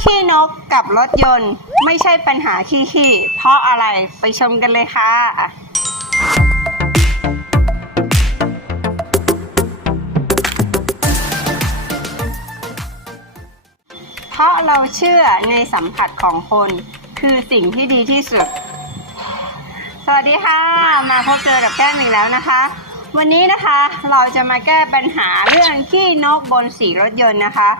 ขี้นกกับรถยนต์ ไม่ใช่ปัญหาขี้ขี้เพราะอะไรไปชมกันเลยค่ะ เพราะเราเชื่อในสัมผัสของคน คือสิ่งที่ดีที่สุด สวัสดีค่ะ มาพบเจอกับแก้มอีกแล้วนะคะ วันนี้นะคะเราจะมาแก้ปัญหาเรื่องขี้นกบนสีรถยนต์นะคะ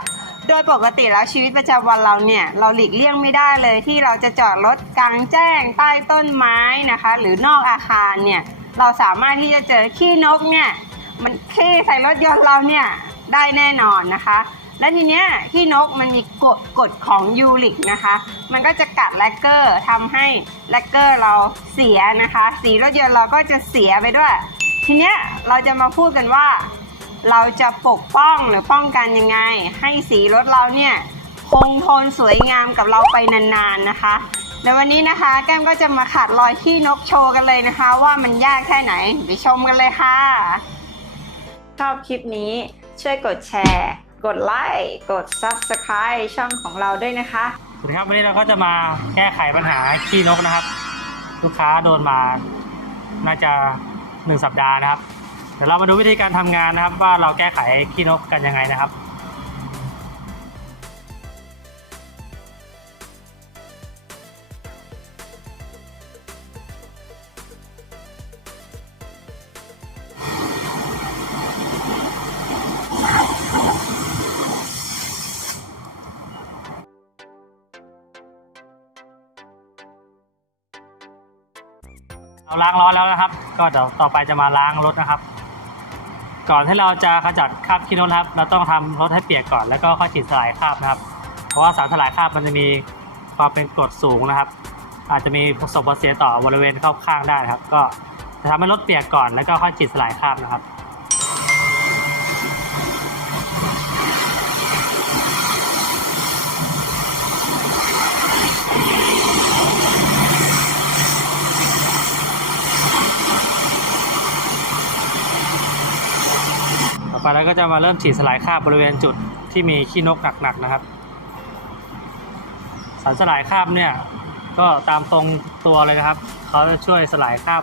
โดยปกติแล้วชีวิตประจำวันเราเนี่ยเราหลีกเลี่ยงไม่ได้เลยที่เราจะจอดรถกลางแจ้งใต้ต้นไม้นะคะ หรือนอกอาคารเนี่ยเราสามารถที่จะเจอขี้นกเนี่ยมันขี้ใส่รถยนต์เราเนี่ยได้แน่นอนนะคะ และทีเนี้ยขี้นกมันมีกฎกฎของยูริกนะคะ มันก็จะกัดแลกเกอร์ทำให้แลกเกอร์เราเสียนะคะ สีรถยนต์เราก็จะเสียไปด้วย ทีเนี้ยเราจะมาพูดกันว่า เราจะปกป้องหรือป้องกันยังไง ให้สีรถเราเนี่ยคงทนสวยงามกับเราไปนานๆนะคะในวันนี้นะคะแก้มก็จะมาขัดรอยขี้นกโชว์กันเลยนะคะ ว่ามันยากแค่ไหนไปชมกันเลยค่ะ ชอบคลิปนี้ช่วยกดแชร์ กดไลค์กด Subscribe ช่องของเราด้วยนะคะสวัสดีครับวันนี้เราก็จะมาแก้ไขปัญหาขี้นกนะครับ ลูกค้าโดนมาน่าจะหนึ่งสัปดาห์นะครับเดี๋ยวเรามาดูวิธีการทำงานนะครับ ว่าเราแก้ไขขี้นกกันยังไงนะครับ เราล้างล้อแล้วนะครับ ก็เดี๋ยวต่อไปจะมาล้างรถนะครับ ก่อนที่เราจะขจัดคราบขี้นกนะครับ เราต้องทำรถให้เปียกก่อนแล้วก็ค่อยฉีดสลายคราบนะครับ เพราะว่าสารสลายคราบมันจะมีความเป็นกรดสูงนะครับ อาจจะมีผสมผลเสียต่อบริเวณรอข้างได้นะครับ ก็จะทำให้รถเปียกก่อนแล้วก็ค่อยฉีดสลายคราบนะครับ ไปเราก็จะมาเริ่มฉีดสลายคราบบริเวณจุดที่มีขี้นกหนักๆนะครับ สารสลายคราบเนี่ยก็ตามตรงตัวเลยนะครับ เขาจะช่วยสลายคราบ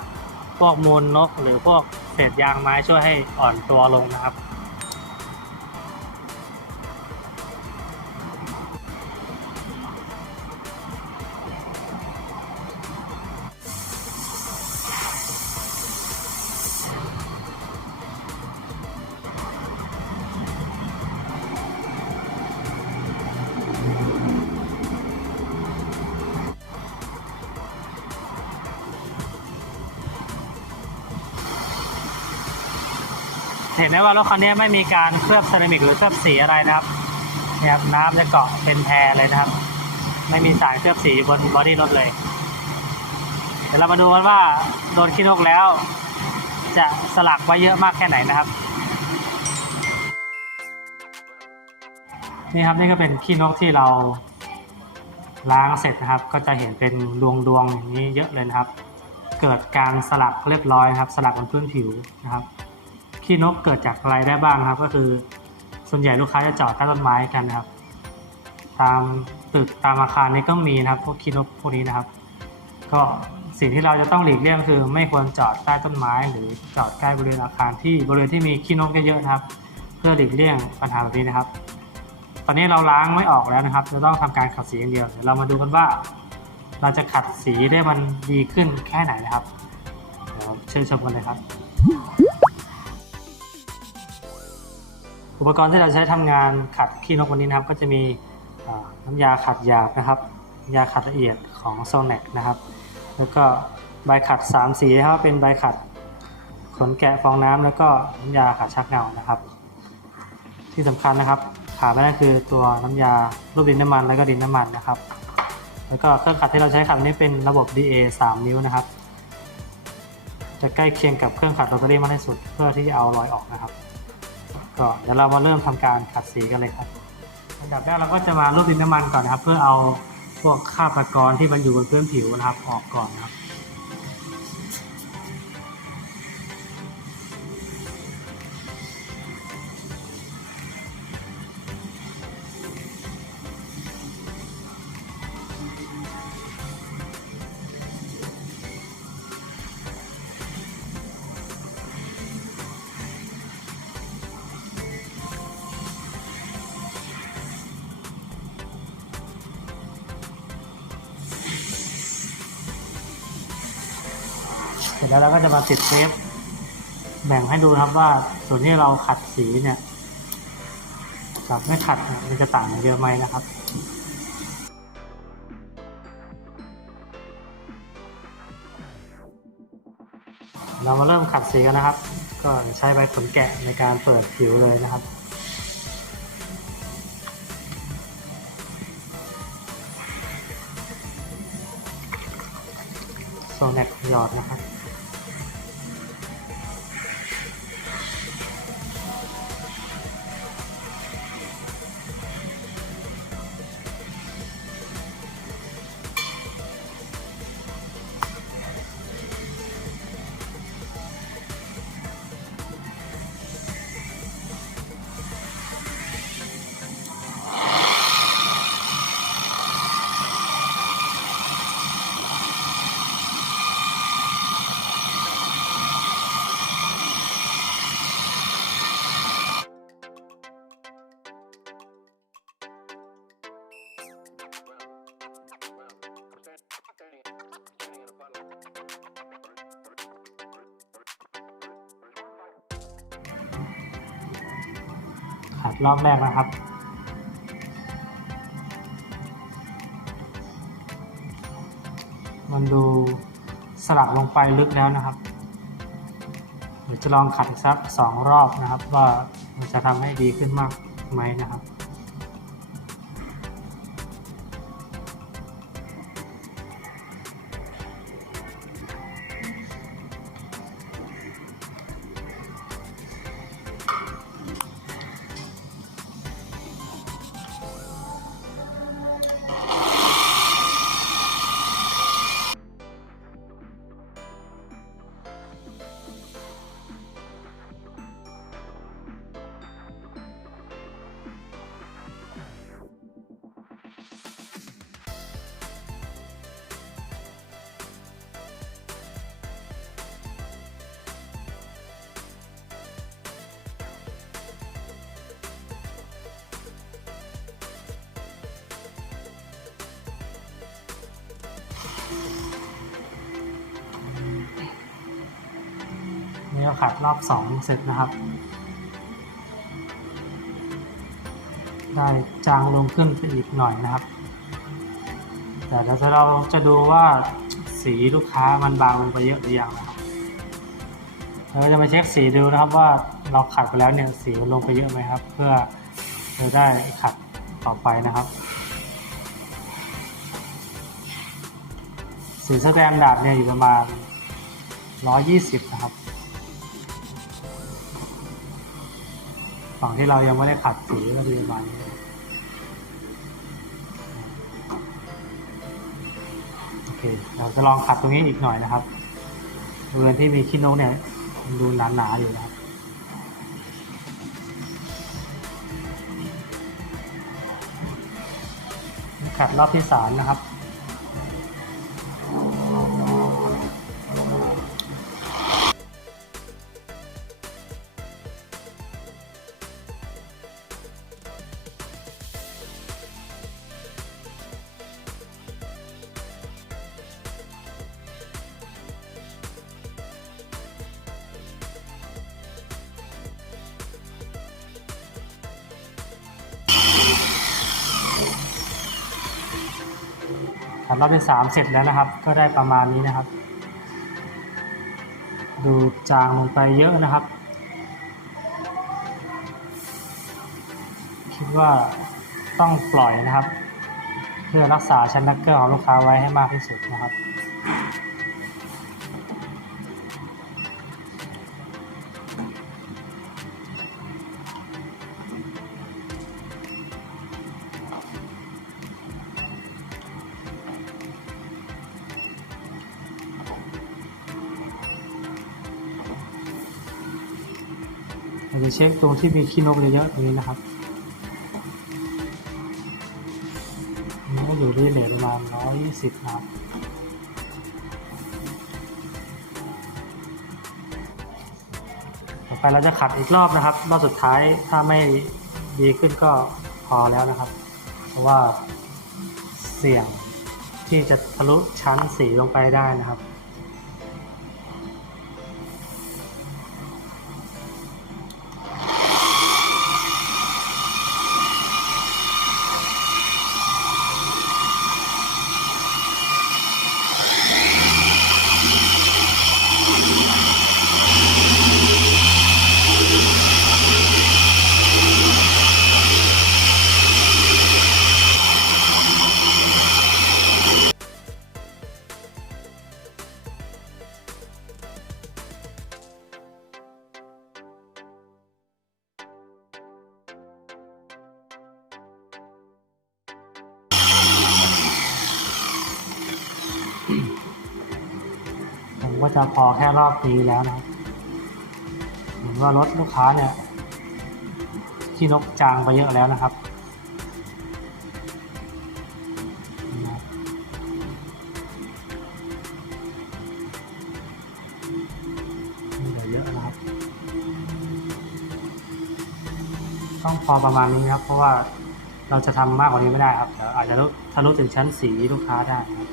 พวกมูลนกหรือพวกเศษยางไม้ช่วยให้อ่อนตัวลงนะครับ เห็นได้ว่ารถคันนี้ไม่มีการเคลือบเซรามิกหรือเคลือบสีอะไรนะครับเนี่ยครับน้ำจะเกาะเป็นแพรเลยนะครับ ไม่มีสารเคลือบสีบนบอดี้รถเลย เดี๋ยวเรามาดูกันว่าโดนขี้นกแล้ว จะสลักไว้เยอะมากแค่ไหนนะครับ นี่ครับนี่ก็เป็นขี้นกที่เราล้างเสร็จนะครับ ก็จะเห็นเป็นดวงดวงๆอย่างนี้เยอะเลยนะครับ เกิดการสลักเรียบร้อยครับ สลักบนพื้นผิวนะครับ ขี้นกเกิดจากอะไรได้บ้างครับ ก็คือ ส่วนใหญ่ลูกค้าจะจอดใต้ต้นไม้กันนะครับ ตามตึกตามอาคารนี้ก็มีนะครับ พวกขี้นกพวกนี้นะครับ ก็สิ่งที่เราจะต้องหลีกเลี่ยงคือ ไม่ควรจอดใต้ต้นไม้ หรือจอดใกล้บริเวณอาคารที่บริเวณที่มีขี้นกเยอะๆนะครับ เพื่อหลีกเลี่ยงปัญหาแบบนี้นะครับ ตอนนี้เราล้างไม่ออกแล้วนะครับ จะต้องทำการขัดสีอย่างเดียวเดี๋ยวเรามาดูกันว่า เราจะขัดสีได้มันดีขึ้นแค่ไหนนะครับเดี๋ยวเชิญชมกันเลยครับ อุปกรณ์ที่เราใช้ทำงานขัดขี้นกวันนี้นะครับ ก็จะมีน้ำยาขัดหยาบนะครับยาขัดละเอียดของโซเน็กนะครับ แล้วก็ใบขัด 3 สีนะครับเป็นใบขัดขนแกะฟองน้ำแล้วก็น้ำยาขัดชักเงานะครับ ที่สำคัญนะครับขาดไม่ได้คือตัวน้ำยารูปดินน้ำมันแล้วก็ดินน้ำมันนะครับ แล้วก็เครื่องขัดที่เราใช้ขัดนี้เป็นระบบ DA 3 นิ้วนะครับ จะใกล้เคียงกับเครื่องขัดโรตารี่มากที่สุดเพื่อที่จะเอารอยออกนะครับ ก็เดี๋ยวเรามาเริ่มทำการขัดสีกันเลยครับอันดับแรกเราก็จะมารูปดินน้ำมันก่อนนะครับ เพื่อเอาพวกคราบตะกอนที่มันอยู่บนพื้นผิวนะครับออกก่อนนะครับ จแล้วเราก็จะมาติดเทปแบ่งให้ดูครับว่าส่วนที่เราขัดสีเนี่ยกับไม่ขัดเนี่ยมันจะต่างกันเยอะไหมนะครับเรามาเริ่มขัดสีกันนะครับ ก็ใช้ใบขนแกะในการเปิดผิวเลยนะครับ โซเน็ตหยอดนะครับับ รอบแรกนะครับ มันดูสลักลงไปลึกแล้วนะครับเดี๋ยวจะลองขัดอีกสักสองรอบนะครับ ว่ามันจะทำให้ดีขึ้นมากไหมนะครับ ก็ขัดรอบสองเสร็จนะครับ ได้จางลงขึ้นไปอีกหน่อยนะครับ แต่เดี๋ยวเราจะดูว่าสีลูกค้ามันบางลงไปเยอะหรือยังนะครับเราจะมาเช็คสีดูนะครับว่าเราขัดไปแล้วเนี่ยสีมันลงไปเยอะไหมครับ เพื่อจะได้ขัดต่อไปนะครับ สีแสแตนดาร์ดเนี่ยอยู่ประมาณ 120 นะครับ ฝั่งที่เรายังไม่ได้ขัดสีก็คือมาณนี้โอเค เราจะลองขัดตรงนี้อีกหน่อยนะครับบริเวณที่มีขี้นกเนี่ยดูหนาๆอยู่นะครับขัดรอบที่สามนะครับ ขับรอบที่สามเสร็จแล้วนะครับ ก็ได้ประมาณนี้นะครับ ดูจางลงไปเยอะนะครับ คิดว่าต้องปล่อยนะครับ เพื่อรักษาชั้นนักเกอร์ของลูกค้าไว้ให้มากที่สุดนะครับ เราจะเช็คตรงที่มีขี้นกเยอะๆตรงนี้นะครับอันก็อยู่ที่เลทประมาณ120นะครับต่อไปเราจะขัดอีกรอบนะครับ รอบสุดท้ายถ้าไม่ดีขึ้นก็พอแล้วนะครับ เพราะว่าเสี่ยงที่จะทะลุชั้นสีลงไปได้นะครับ จะพอแค่รอบนี้แล้วนะครับเห็นว่ารถลูกค้าเนี่ยขี้นกจางไปเยอะแล้วนะครับนี่เหลือเยอะนะครับ ต้องพอประมาณนี้ครับ เพราะว่าเราจะทำมากกว่านี้ไม่ได้ครับเดี๋ยวอาจจะทะลุถึงชั้นสีลูกค้าได้ครับ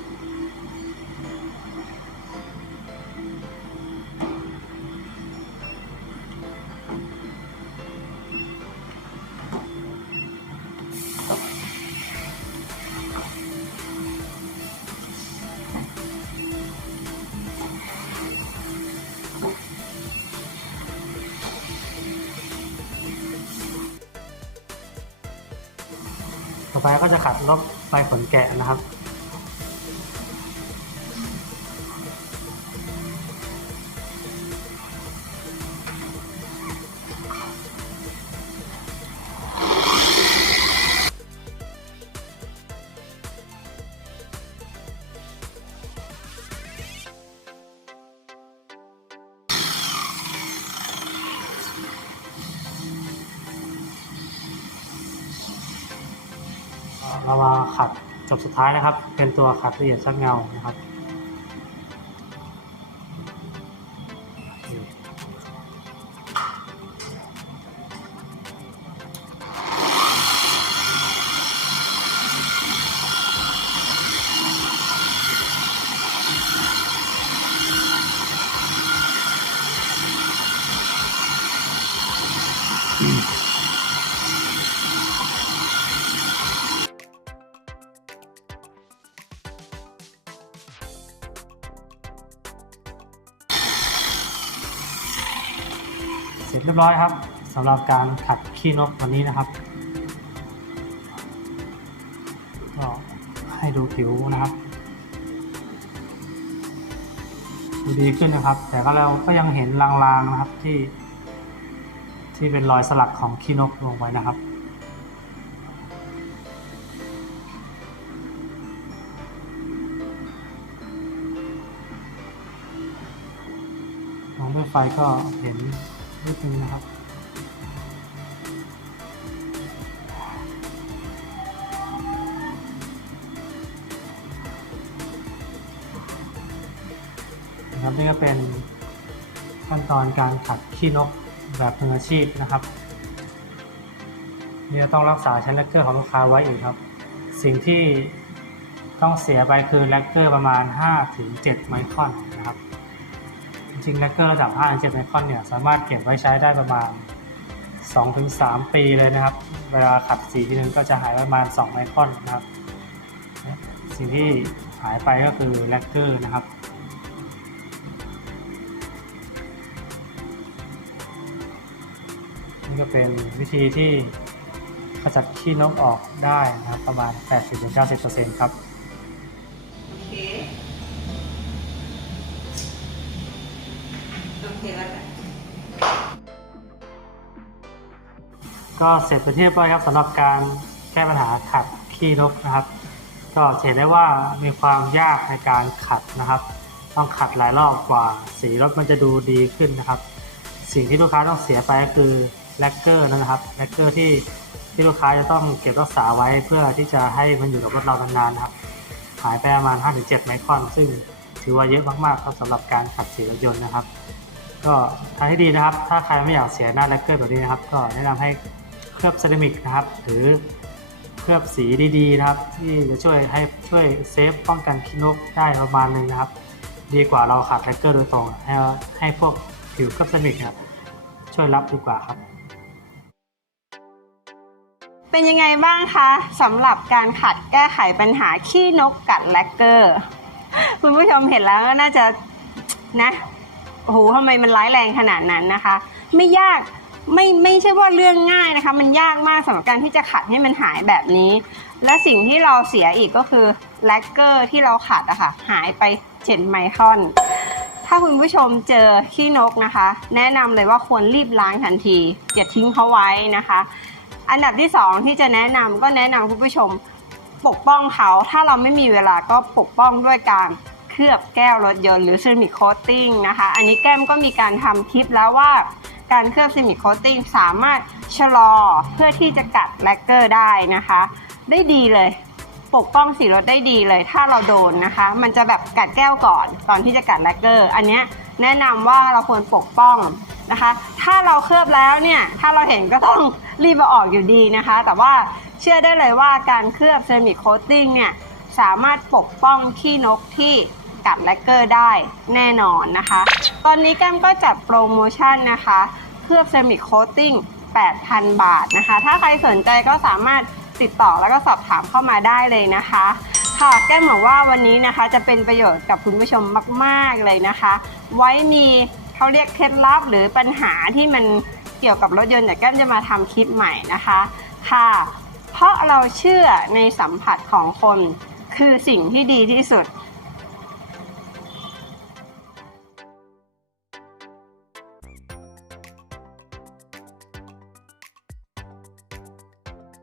ไปก็จะขัดลบไฟขนแกะนะครับ เรามาขัดจบสุดท้ายนะครับ เป็นตัวขัดละเอียดชัดเงานะครับ ยบร้อยครับสำหรับการขัดขี้นกวันนี้นะครับก็ให้ดูผิวนะครับดูดีขึ้นนะครับ แต่ก็เราก็ยังเห็นลางๆนะครับที่ ที่เป็นรอยสลักของขี้นกลงไว้นะครับมองด้วยไฟก็เห็น นิดนึงนะครับนะครับนี่ก็เป็นขั้นตอนการขัดขี้นกแบบมืออาชีพนะครับเนี่ยต้องรักษาชั้นแลกเกอร์ของลูกค้าไว้อีกครับ สิ่งที่ต้องเสียไปคือแลกเกอร์ประมาณ 5-7 ไมครอนนะครับ ริงๆแลกเกอร์ระดับ5 7ไมคอนเนี่ยสามารถเก็บไว้ใช้ได้ประมาณ 2-3 ปีเลยนะครับ เวลาขัดสีทีนึงก็จะหายประมาณ 2 ไมครอนนะครับ สิ่งที่หายไปก็คือแลกเกอร์นะครับนี่ก็เป็นวิธีที่ขจัดขี้นกออกได้นะครับประมาณ 80-90%ครับ ก็เสร็จไปนที่เรียบร้อยครับสำหรับการแก้ปัญหาขัดขี้นกนะครับ ก็เห็นได้ว่ามีความยากในการขัดนะครับ ต้องขัดหลายรอบกว่า สีรถมันจะดูดีขึ้นนะครับ สิ่งที่ลูกค้าต้องเสียไปก็คือแลกเกอร์นะครับแลกเกอร์ที่ที่ลูกค้าจะต้องเก็บรักษาไว้เพื่อที่จะให้มันอยู่กับรถเรานานๆนะครับหายไปประมาณ 5-7 ไมครอน ซึ่งถือว่าเยอะมากๆครับสำหรับการขัดสีรถยนต์นะครับ ก็ทางที่ดีนะครับ ถ้าใครไม่อยากเสียหน้าแลกเกอร์แบบนี้นะครับ ก็แนะนำให้เคลือบเซรามิกนะครับ หรือเคลือบสีดีๆนะครับ ที่จะช่วยให้ช่วยเซฟป้องกันขี้นกได้ประมาณหนึงนะครับ ดีกว่าเราขัดแลกเกอร์โดยตรงให้ให้พวกผิวเคลือบเซรามิกเนี่ยช่วยรับดีกว่าครับ เป็นยังไงบ้างคะสำหรับการขัดแก้ไขปัญหาขี้นกกัดแลกเกอร์ คุณผู้ชมเห็นแล้วก็น่าจะนะ โอ้โหทำไมมันร้ายแรงขนาดนั้นนะคะ ไม่ยากไม่ไม่ใช่ว่าเรื่องง่ายนะคะ มันยากมากสำหรับการที่จะขัดให้มันหายแบบนี้ และสิ่งที่เราเสียอีกก็คือแลกเกอร์ที่เราขัดอะค่ะหายไปเจ็ดไมครอนถ้าคุณผู้ชมเจอขี้นกนะคะ แนะนำเลยว่าควรรีบล้างทันทีอย่าทิ้งเขาไว้นะคะ อันดับที่สองที่จะแนะนำก็แนะนำคุณผู้ชมปกป้องเขา ถ้าเราไม่มีเวลาก็ปกป้องด้วยการ เคลือบแก้วรถยนต์หรือซิมิโคตติ้งนะคะ อันนี้แก้มก็มีการทำคลิปแล้วว่าการเคลือบซิมิโคตติ้งสามารถชะลอเพื่อที่จะกัดแลกเกอร์ได้นะคะ ได้ดีเลยปกป้องสีรถได้ดีเลย ถ้าเราโดนนะคะ มันจะแบบกัดแก้วก่อนก่อนที่จะกัดแลกเกอร์ อันนี้แนะนำว่าเราควรปกป้องนะคะ ถ้าเราเคลือบแล้วเนี่ย ถ้าเราเห็นก็ต้องรีบเอาออกอยู่ดีนะคะ แต่ว่าเชื่อได้เลยว่าการเคลือบเซรามิกโคตติ้งเนี่ย สามารถปกป้องขี้นกที่ กัดแลกเกอร์ได้แน่นอนนะคะ ตอนนี้แก้มก็จัดโปรโมชั่นนะคะเคลือบเซมิโคตติ้ง 8,000 บาทนะคะ ถ้าใครสนใจก็สามารถติดต่อแล้วก็สอบถามเข้ามาได้เลยนะคะ ค่ะแก้มหวังว่าวันนี้นะคะจะเป็นประโยชน์กับคุณผู้ชมมาก ๆ เลยนะคะ ไว้มีเขาเรียกเคล็ดลับหรือปัญหาที่มันเกี่ยวกับรถยนต์เดี๋ยวแก้มจะมาทำคลิปใหม่นะคะ ค่ะ เพราะเราเชื่อในสัมผัสของคนคือสิ่งที่ดีที่สุด